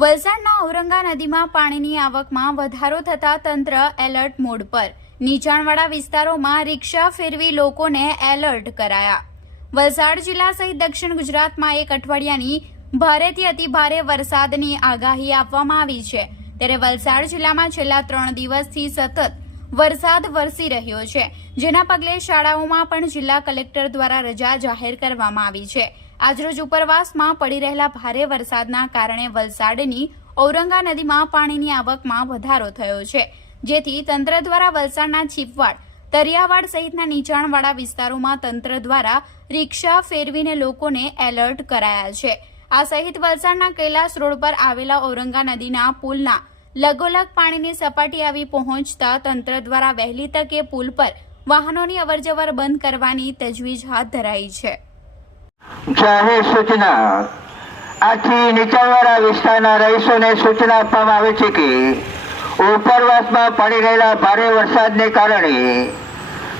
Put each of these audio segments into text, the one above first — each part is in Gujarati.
વલસાડના ઔરંગા નદીમાં પાણીની આવકમાં વધારો થતા તંત્ર એલર્ટ મોડ પર. નીચાણવાળા વિસ્તારોમાં રિક્ષા ફેરવી લોકોને એલર્ટ કરાયા. વલસાડ જિલ્લા સહિત દક્ષિણ ગુજરાતમાં એક અઠવાડિયાની ભારેથી અતિભારે વરસાદની આગાહી આપવામાં આવી છે. ત્યારે વલસાડ જિલ્લામાં છેલ્લા ત્રણ દિવસથી સતત વરસાદ વરસી રહ્યો છે. જેના પગલે શાળાઓમાં પણ જિલ્લા કલેક્ટર દ્વારા રજા જાહેર કરવામાં આવી છે. આજરોજ ઉપરવાસમાં પડી રહેલા ભારે વરસાદના કારણે વલસાડની ઔરંગા નદીમાં પાણીની આવકમાં વધારો થયો છે. જેથી તંત્ર દ્વારા વલસાડના છીપવાડ તરિયાવાડ સહિતના નીચાણવાળા વિસ્તારોમાં તંત્ર દ્વારા રિક્ષા ફેરવીને લોકોને એલર્ટ કરાયા છે. આ સહિત વલસાડના કૈલાસ રોડ પર આવેલા ઔરંગા નદીના પુલના લગોલગ પાણીની સપાટી આવી પહોંચતા તંત્ર દ્વારા વહેલી તકે પુલ પર વાહનોની અવરજવર બંધ કરવાની તજવીજ હાથ ધરાઈ છે. જાહેર સૂચના. આથી નીચાણવાળા વિસ્તારના રહીશોને સૂચના આપવામાં આવે છે કે, ઉપરવાસમાં પડી રહેલા ભારે વરસાદને કારણે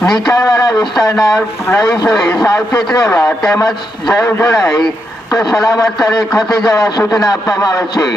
નીચાણવાળા વિસ્તારના રહીશોએ સાવચેત રહેવા તેમજ જરૂર જણાય તો સલામત સ્થળે ખસી જવા સૂચના આપવામાં આવે છે.